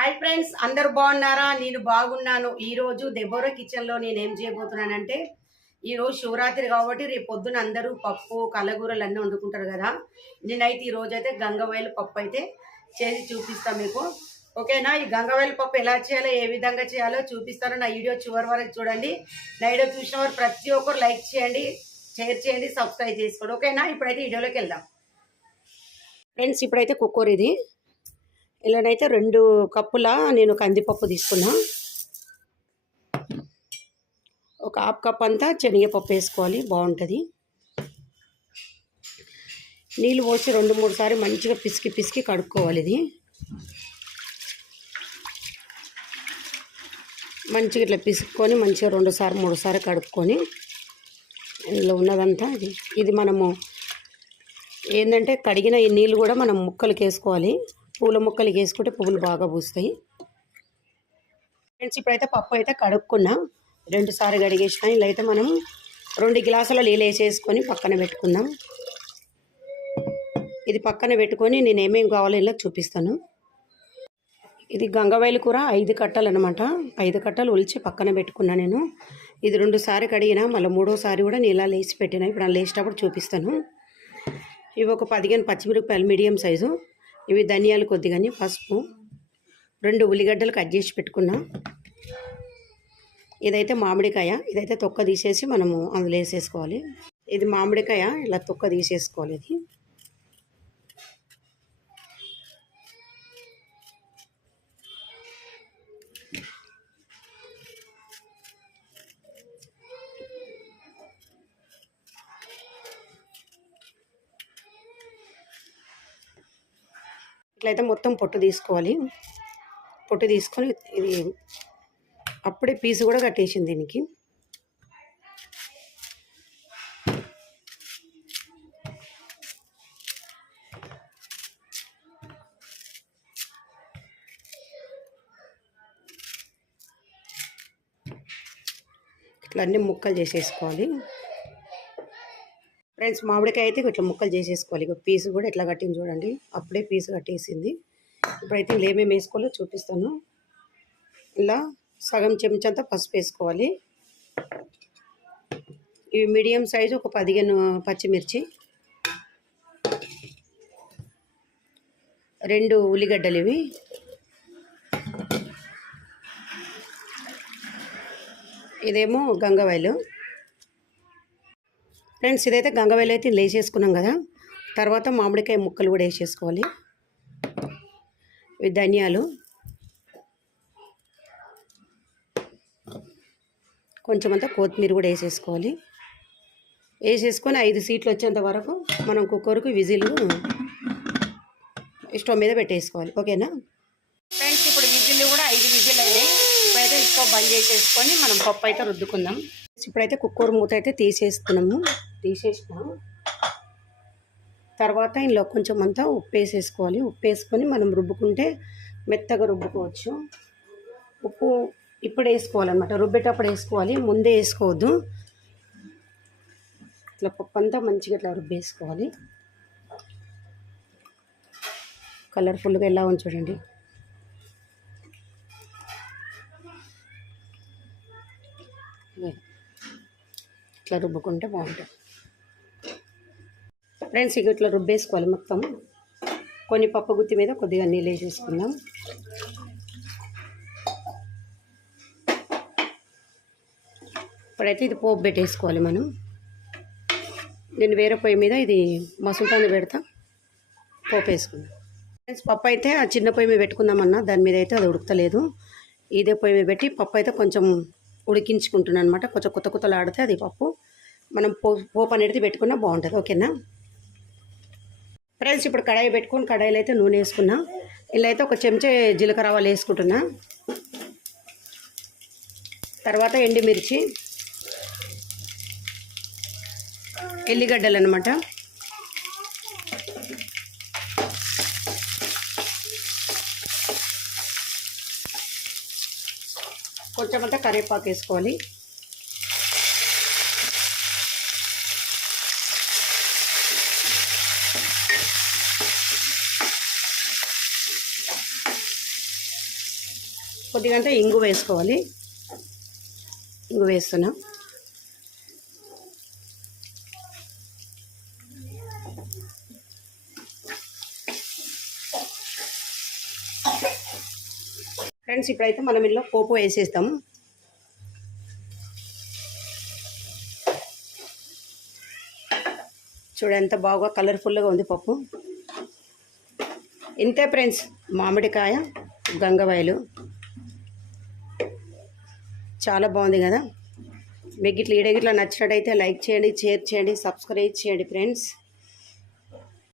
Hi friends అందరు బాగున్నారా? నేను బాగున్నాను. ఈరోజు దెబోరా కిచెన్లో నేను ఏం చేయబోతున్నానంటే ఈరోజు శివరాత్రి కాబట్టి రేపు పొద్దున అందరూ పప్పు కలగూరలు అన్నీ వండుకుంటారు కదా. నేనైతే ఈరోజు అయితే గంగవాయలు పప్పు అయితే చేసి చూపిస్తాను మీకు. ఓకేనా? ఈ గంగవాయల పప్పు ఎలా చేయాలో ఏ విధంగా చేయాలో చూపిస్తాను. నా వీడియో చివరి వరకు చూడండి. నా వీడియో చూసిన వారు ప్రతి ఒక్కరు లైక్ చేయండి షేర్ చేయండి సబ్స్క్రైబ్ చేసుకోండి. ఓకేనా? ఇప్పుడైతే వీడియోలోకి వెళ్దాం. ఫ్రెండ్స్ ఇప్పుడైతే కుక్కర్ ఇది ఇలానైతే రెండు కప్పుల నేను కందిపప్పు తీసుకున్నా. ఒక హాఫ్ కప్ అంతా శనగపప్పు వేసుకోవాలి బాగుంటుంది. నీళ్ళు పోసి రెండు మూడు సార్లు మంచిగా పిసికి పిసికి కడుక్కోవాలి ఇది. మంచిగా ఇట్లా పిసుక్కొని మంచిగా రెండు సార్లు మూడు సార్లు కడుక్కొని ఇందులో ఉన్నదంతా ఇది. ఇది మనము ఏంటంటే కడిగిన ఈ నీళ్ళు కూడా మనం ముక్కలకి వేసుకోవాలి. పూల మొక్కలు వేసుకుంటే పువ్వులు బాగా పూస్తాయి. ఫ్రెండ్స్ ఇప్పుడైతే పప్పు అయితే కడుక్కున్నా. రెండు సార్లు కడిగేసిన. ఇలా అయితే మనం రెండు గ్లాసుల నీళ్ళు వేసేసుకొని పక్కన పెట్టుకుందాం. ఇది పక్కన పెట్టుకొని నేను ఏమేమి కావాలో ఇలా చూపిస్తాను. ఇది గంగవైలు కూర ఐదు కట్టలు అనమాట ఐదు కట్టలు ఉల్చి పక్కన పెట్టుకున్నా నేను. ఇది రెండు సారి కడిగిన మళ్ళీ మూడోసారి కూడా నేను ఇలా లేచి పెట్టిన. ఇప్పుడు అలా లేచేటప్పుడు చూపిస్తాను. ఇవి ఒక పదిహేను పచ్చిమిరపకాయలు మీడియం సైజు. ఇవి ధనియాలు కొద్దిగాని పసుపు రెండు ఉల్లిగడ్డలు కట్ చేసి పెట్టుకున్నా. ఇదైతే మామిడికాయ ఇదైతే తొక్క తీసేసి మనము అందులో వేసేసుకోవాలి. ఇది మామిడికాయ ఇలా తొక్క తీసేసుకోవాలి ఇది. ఇట్లయితే మొత్తం పొట్టు తీసుకోవాలి. పొట్టు తీసుకొని ఇది అప్పుడే పీసు కూడా కట్టేసింది దీనికి. ఇట్లా అన్ని ముక్కలు చేసేసుకోవాలి. ఫ్రెండ్స్ మామిడికాయ అయితే ఇట్లా ముక్కలు చేసేసుకోవాలి. ఇక పీసు కూడా ఎట్లా కట్టింది చూడండి. అప్పుడే పీసు కట్టేసింది. ఇప్పుడైతే ఇలా ఏమేమి వేసుకోవాలో చూపిస్తాను. ఇలా సగం చెంచంతా పసుపు వేసుకోవాలి. ఇవి మీడియం సైజు ఒక పదిహేను పచ్చిమిర్చి రెండు ఉల్లిగడ్డలు ఇవి. ఇదేమో గంగవాయలు ఫ్రెండ్స్ ఇదైతే గంగవేలు అయితే లేచేసుకున్నాం కదా. తర్వాత మామిడికాయ ముక్కలు కూడా వేసేసుకోవాలి. ఇవి ధనియాలు. కొంచెం అంతా కొత్తిమీర కూడా వేసేసుకోవాలి. వేసేసుకొని ఐదు సీట్లు వచ్చేంత వరకు మనం కుక్కర్కి విజిల్ స్టవ్ మీద పెట్టేసుకోవాలి. ఓకేనా? ఫ్రెండ్స్ ఇప్పుడు విజిల్ కూడా ఐదు విజిల్ అయినాయి. ఇప్పుడైతే స్టవ్ బంద్ చేసేసుకొని మనం పప్పు అయితే రుద్దుకుందాం. ఇప్పుడైతే కుక్కర్ మూత అయితే తీసేస్తున్నాము. తీసేసినాం తర్వాత ఇందులో కొంచెం అంతా ఉప్పు వేసేసుకోవాలి. ఉప్పు వేసుకొని మనం రుబ్బుకుంటే మెత్తగా రుబ్బుకోవచ్చు. ఉప్పు ఇప్పుడు వేసుకోవాలన్నమాట. రుబ్బేటప్పుడు వేసుకోవాలి. ముందే వేసుకోవద్దు. ఇట్లా పప్పు అంతా మంచిగా ఇట్లా రుబ్బేసుకోవాలి. కలర్ఫుల్గా ఎలా ఉంది చూడండి ఇట్లా రుబ్బుకుంటే బాగుంటుంది. ఫ్రెండ్స్ ఇక ఇట్లా రుబ్బేసుకోవాలి మొత్తం. కొన్ని పప్పు గుత్తి మీద కొద్దిగా నీళ్ళు వేసేసుకుందాం. ఇప్పుడైతే ఇది పోపు పెట్టేసుకోవాలి మనం. నేను వేరే పొయ్యి మీద ఇది మసులుతాన్ని పెడతా. పోపు వేసుకుందాం. ఫ్రెండ్స్ పప్పు అయితే ఆ చిన్న పొయ్యి మీద పెట్టుకుందామన్నా దాని మీద అయితే అది ఉడకలేదు. ఇదే పొయ్యి మీద పెట్టి పప్పు అయితే కొంచెం ఉడికించుకుంటున్నాను అనమాట కొంచెం కొత్త కొత్తలు ఆడితే అది పప్పు. మనం పో పోపు అనేది పెట్టుకున్నా బాగుంటుంది. ఓకేనా? ఫ్రెండ్స్ ఇప్పుడు కడాయి పెట్టుకొని కడాయిలో అయితే నూనె వేసుకున్నా. ఇలా అయితే ఒక చెంచా జీలకర్ర ఆవాలు వేసుకుంటున్నా. తర్వాత ఎండిమిర్చి ఎల్లిగడ్డలు అనమాట కొంచెం అంతా కరివేపాకు వేసుకోవాలి. కొద్దిగంటే ఇంగు వేసుకోవాలి. ఇంగు వేస్తున్నాం. ఫ్రెండ్స్ ఇప్పుడైతే మనం ఇందులో పోపు వేసేస్తాం. చూడ ఎంత బాగా కలర్ఫుల్గా ఉంది పప్పు ఇంతే ఫ్రెండ్స్ మామిడికాయ గంగవాయలు. చాలా బాగుంది కదా? మీకు ఇట్లా ఈడగిట్లా నచ్చినట్టయితే లైక్ చేయండి షేర్ చేయండి సబ్స్క్రైబ్ చేయండి ఫ్రెండ్స్.